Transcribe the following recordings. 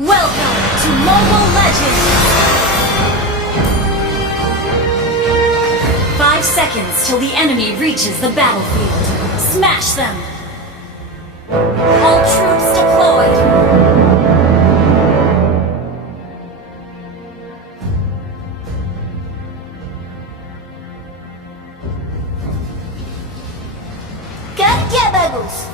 Welcome to Mobile Legends! 5 seconds till the enemy reaches the battlefield. Smash them! All troops deployed! Kerja bagus!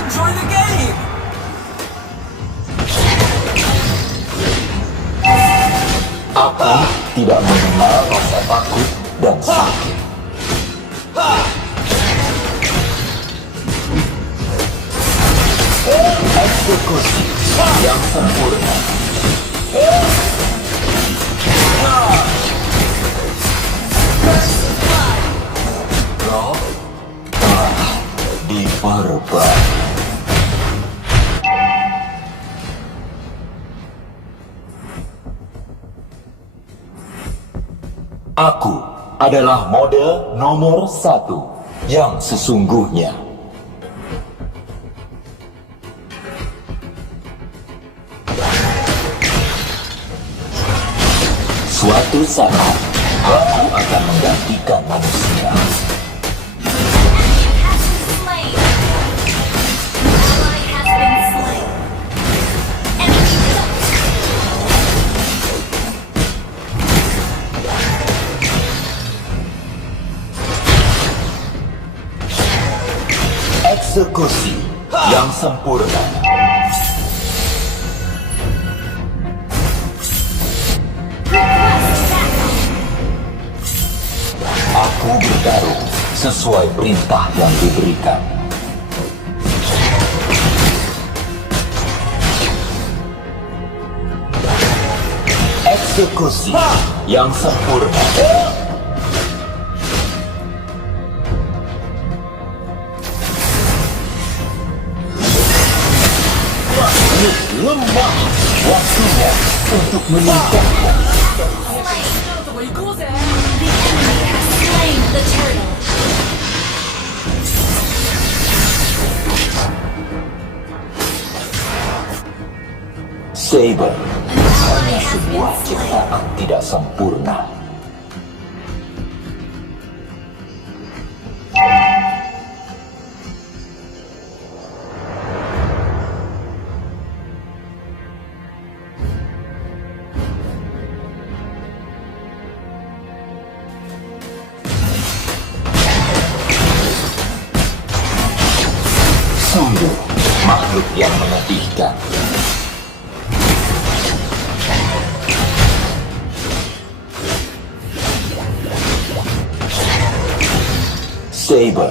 Enjoy the game! Aku tidak mengenal rasa takut dan sakit. Eksekusi yang sempurna. Roh telah diperban. Aku adalah mode nomor 1 yang sesungguhnya. Suatu saat, aku akan menggantikan manusia. Eksekusi yang sempurna. Aku bertarung sesuai perintah yang diberikan. Eksekusi yang sempurna. Lemah. Waktunya untuk meningkatkan. The enemy has slain the turtle. Saber hanya sebuah ciptaan tidak sempurna. Sungguh makhluk yang menyedihkan. Saber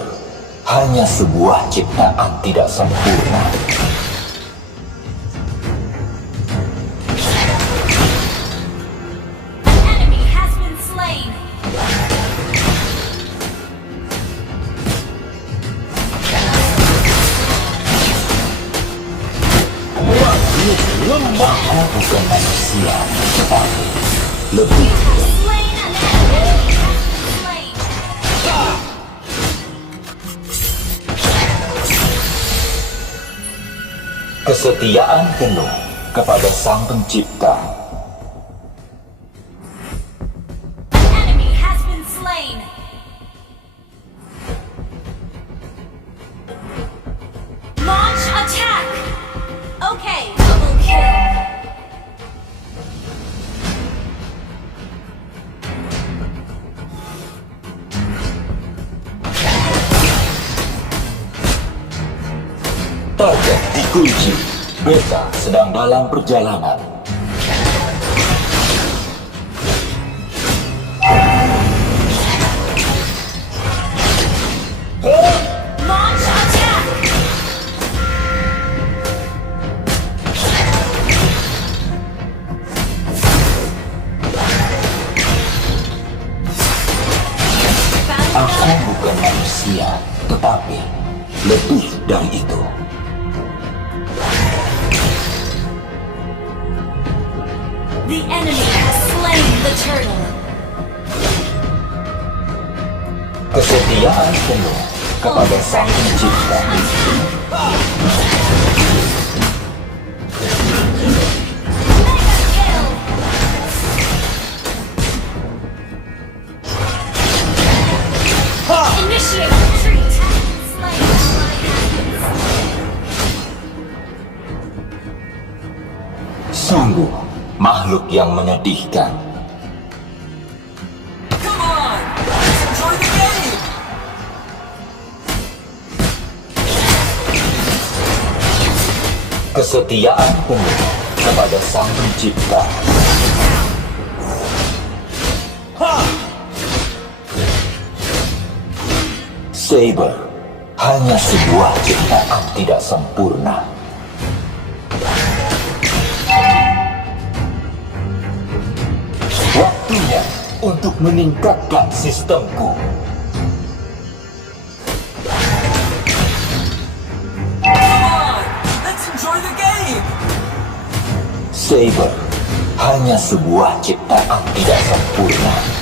hanya sebuah ciptaan tidak sempurna. Enemy has been slain. Lemah. Aku bukan manusia, tetapi lebih. Slain an enemy has been slain. Kesetiaan penuh kepada Sang Pencipta. Enemy has been slain. Launch attack. Okay, double kill. Target dikunci. Beta sedang dalam perjalanan. bukan manusia, tetapi lebih dari itu. The enemy has slain the turtle. Kesetiaan penuh kepada Sang Pencipta. Initiate retreat. Sungguh makhluk yang menyedihkan. Come on! Let's enjoy the game! Kesetiaan penuh kepada Sang Pencipta. Saber hanya sebuah ciptaan tidak sempurna. Waktunya untuk meningkatkan sistemku. Come on! Let's enjoy the game! Saber hanya sebuah ciptaan tidak sempurna.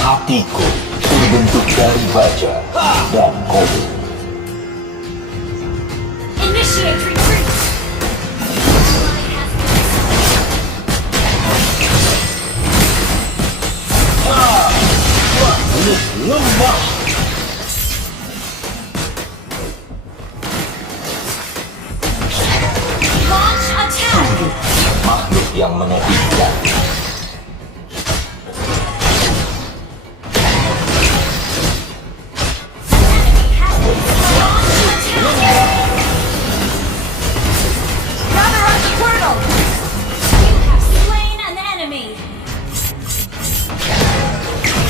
Hatiku terbentuk dari baja dan kode. Initiate retreat. Lemah. Launch attack. Makhluk yang menyedihkan. Gather up the turtle. You have slain an enemy.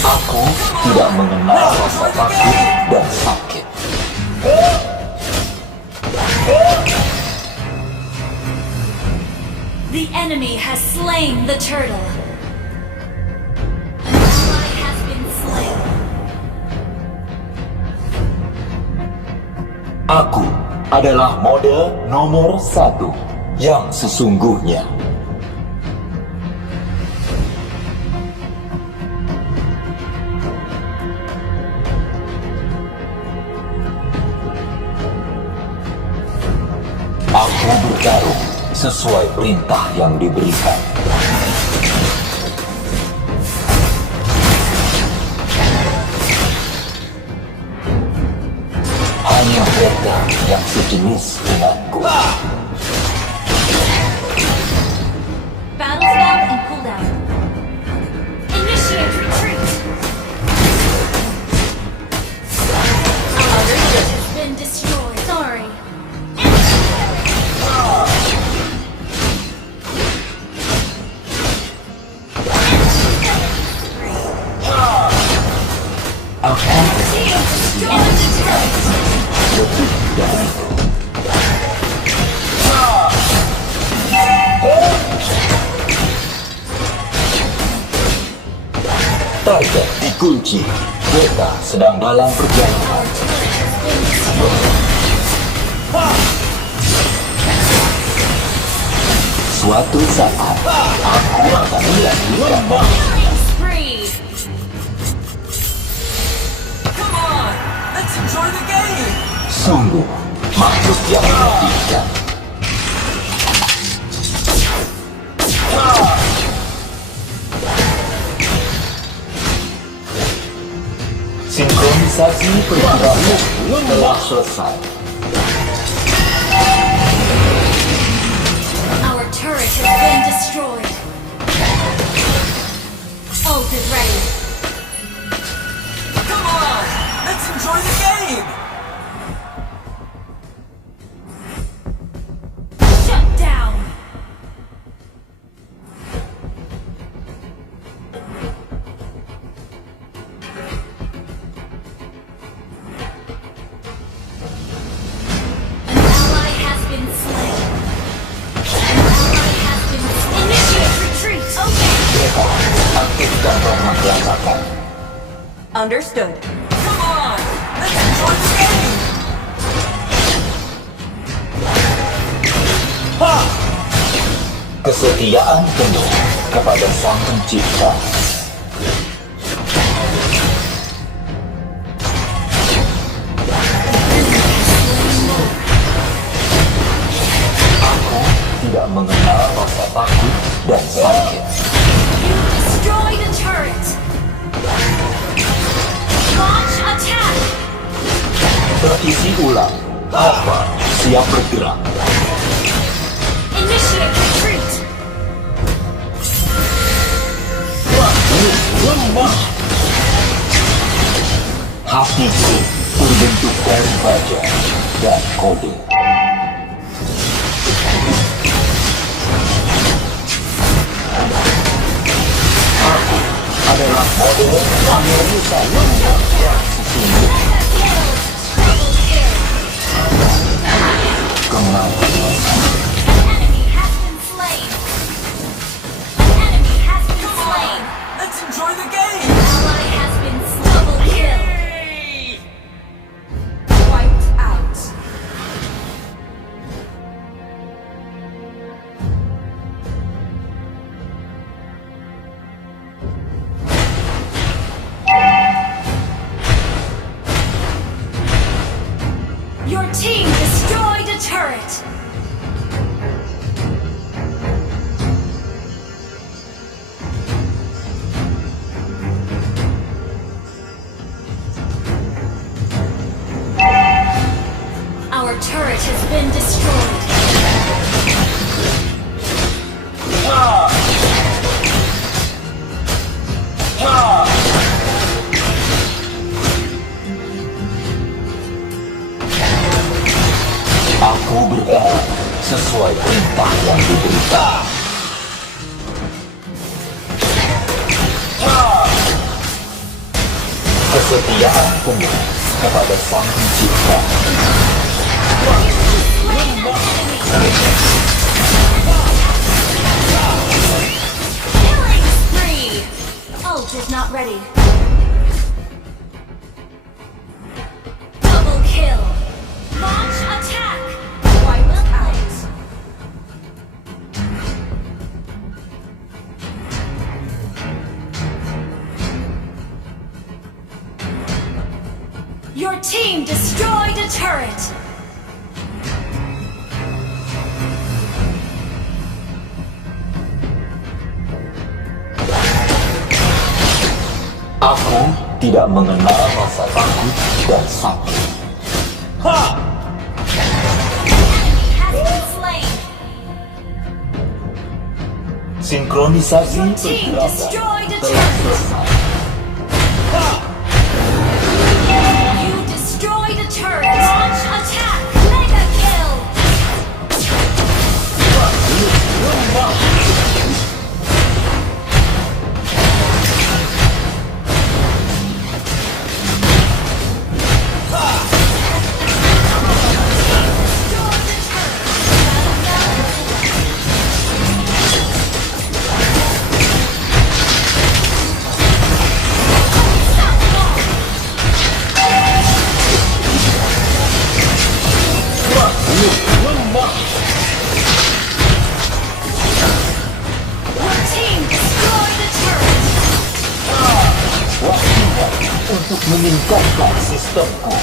Aku tidak mengenal rasa takut dan sakit. The enemy has slain the turtle. An ally has been slain. Aku adalah mode nomor 1 yang sesungguhnya. Aku bertarung sesuai perintah yang diberikan. Hanya mereka yang sejenis denganku. Battle spell and cooldown. Initiate retreat. Our turret has been destroyed. Sorry. Akan Team destroyed the turret. lebih dari itu. Target dikunci. Mereka sedang dalam perjalanan. Suatu saat, aku akan melakukan Killing spree. Come on! Let's enjoy the game! sungguh makhluk yang menyedihkan. Sinkronisasi pergerakan telah selesai. Our turret has been destroyed. Ult is ready. Come on! Let's enjoy the game! Shut down. dan pernah rasakan. Understood. Come on! Let's enjoy the game! Kesetiaan penuh kepada Sang Pencipta. Aku tidak mengenal rasa takut dan sakit. You destroy the turret. Launch attack. Terisi ulang. Apa? Siap bergerak. Initiate retreat. Lemah. Hatiku terbentuk dari baja dan kode. Aku adalah kode Amerika lemah yang sesungguhnya. Double kill. Kematian. An enemy has been slain. An enemy has been slain. Let's enjoy the game! Ally has been double kill. Wiped out. Your team destroyed a turret. Our turret has been destroyed. Aku bergerak sesuai perintah yang diberikan. Kesetiaan penuh kepada Sang Pencipta. Killing spree. Ult is not ready. Double kill. Launch attack. Wipe out. Your team destroyed a turret. Aku tidak mengenal rasa takut dan sakit. Enemy has been slain. Sinkronisasi Your team pergerakan destroyed a telah turret. selesai. You destroyed a turret. Launch attack. Mega kill. Destroyed the Your team destroyed the turret. Waktunya untuk meningkatkan sistemku.